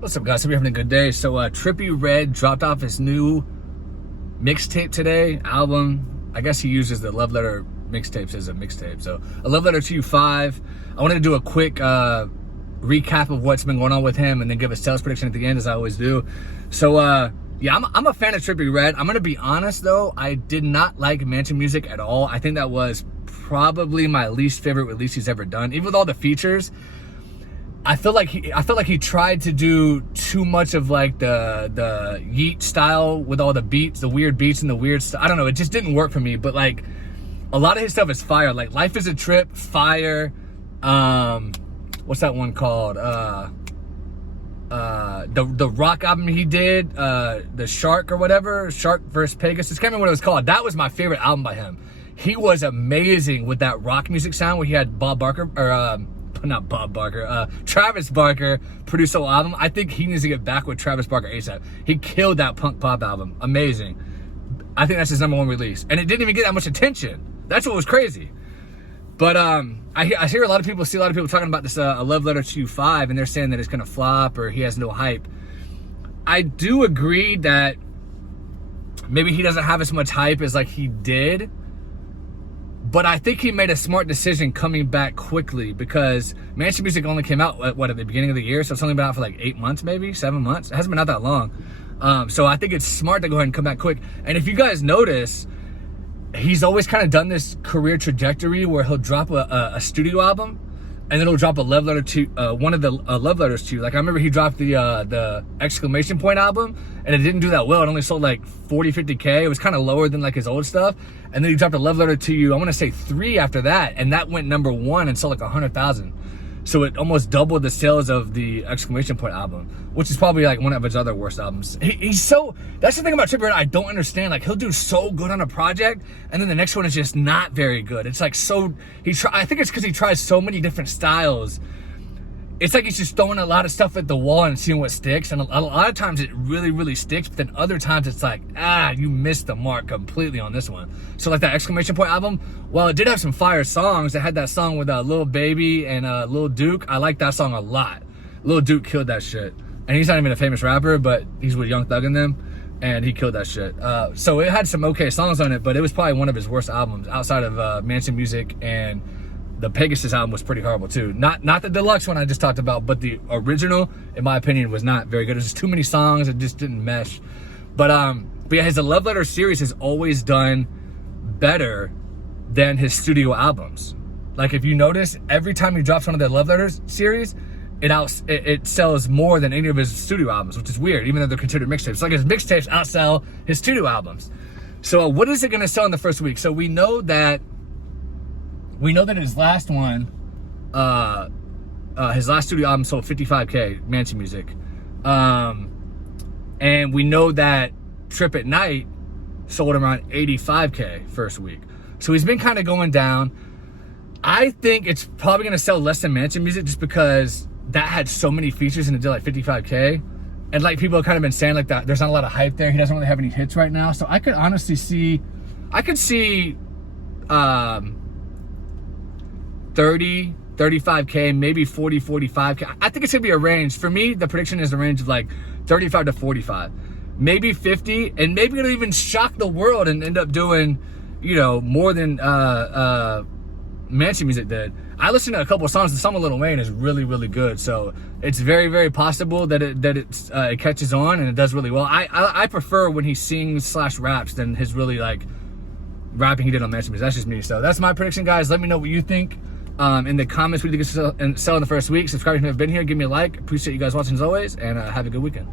What's up, guys? Hope you're having a good day. So, Trippie Redd dropped off his new mixtape today, album. I guess he uses the Love Letter mixtapes as a mixtape. So, a Love Letter to You 5. I wanted to do a quick recap of what's been going on with him and then give a sales prediction at the end, as I always do. So, yeah, I'm a fan of Trippie Redd. I'm going to be honest, though. I did not like Mansion Music at all. I think that was probably my least favorite release he's ever done. Even with all the features, I felt like he tried to do too much of like the Yeet style with all the beats, the weird beats and the weird stuff. I don't know, it just didn't work for me. But like a lot of his stuff is fire. Like Life is a Trip, fire. What's that one called? The rock album he did, the Shark or whatever, Shark vs. Pegasus. I can't remember what it was called. That was my favorite album by him. He was amazing with that rock music sound where he had Bob Barker or not Bob Barker, Travis Barker produced the whole album. I think he needs to get back with Travis Barker ASAP. He killed that punk pop album. Amazing. I think that's his #1 release. And it didn't even get that much attention. That's what was crazy. But I hear a lot of people talking about this A Love Letter to You 5, and they're saying that it's going to flop or he has no hype. I do agree that maybe he doesn't have as much hype as like he did. But I think he made a smart decision coming back quickly, because Mansion Music only came out at the beginning of the year, so it's only been out for like 8 months, maybe 7 months. It hasn't been out that long. So I think it's smart to go ahead and come back quick. And if you guys notice, he's always kind of done this career trajectory where he'll drop a studio album, and then he'll drop a love letter to one of the love letters to you. Like I remember he dropped the exclamation point album, and it didn't do that well. It only sold like 50K. It was kind of lower than like his old stuff. And then he dropped a love letter to you, I want to say 3 after that, and that went #1 and sold like 100,000. So it almost doubled the sales of the exclamation point album, which is probably like one of his other worst albums. He's so, that's the thing about Trippie Redd I don't understand. Like he'll do so good on a project, and then the next one is just not very good. It's like so, I think it's because he tries so many different styles. It's like he's just throwing a lot of stuff at the wall and seeing what sticks. And a lot of times it really, really sticks. But then other times it's like, you missed the mark completely on this one. So like that exclamation point album, while it did have some fire songs, it had that song with Lil Baby and Lil Duke. I like that song a lot. Lil Duke killed that shit. And he's not even a famous rapper, but he's with Young Thug and them. And he killed that shit. So it had some okay songs on it, but it was probably one of his worst albums outside of Mansion Music, and the Pegasus album was pretty horrible too. Not the deluxe one I just talked about, but the original, in my opinion, was not very good. There's just too many songs. It just didn't mesh. But yeah, his Love Letter series has always done better than his studio albums. Like if you notice, every time he drops one of the Love Letters series, it sells more than any of his studio albums, which is weird, even though they're considered mixtapes. Like his mixtapes outsell his studio albums. So what is it going to sell in the first week? So we know that his last one, his last studio album sold 55K, Mansion Music. And we know that Trip at Night sold around 85K first week. So he's been kind of going down. I think it's probably going to sell less than Mansion Music just because that had so many features and it did like 55K. And like people have kind of been saying like that, there's not a lot of hype there. He doesn't really have any hits right now. So I could honestly see, 30, 35K, maybe 40, 45K. I think it's gonna be a range. For me, the prediction is a range of like 35 to 45, maybe 50, and maybe it'll even shock the world and end up doing, more than Mansion Music did. I listened to a couple of songs. The song with Lil Wayne is really, really good. So it's very, very possible that it catches on and it does really well. I prefer when he sings / raps than his really like rapping he did on Mansion Music. That's just me. So that's my prediction, guys. Let me know what you think. In the comments, what do you think sell in the first week? Subscribe if you haven't been here. Give me a like. Appreciate you guys watching as always, and have a good weekend.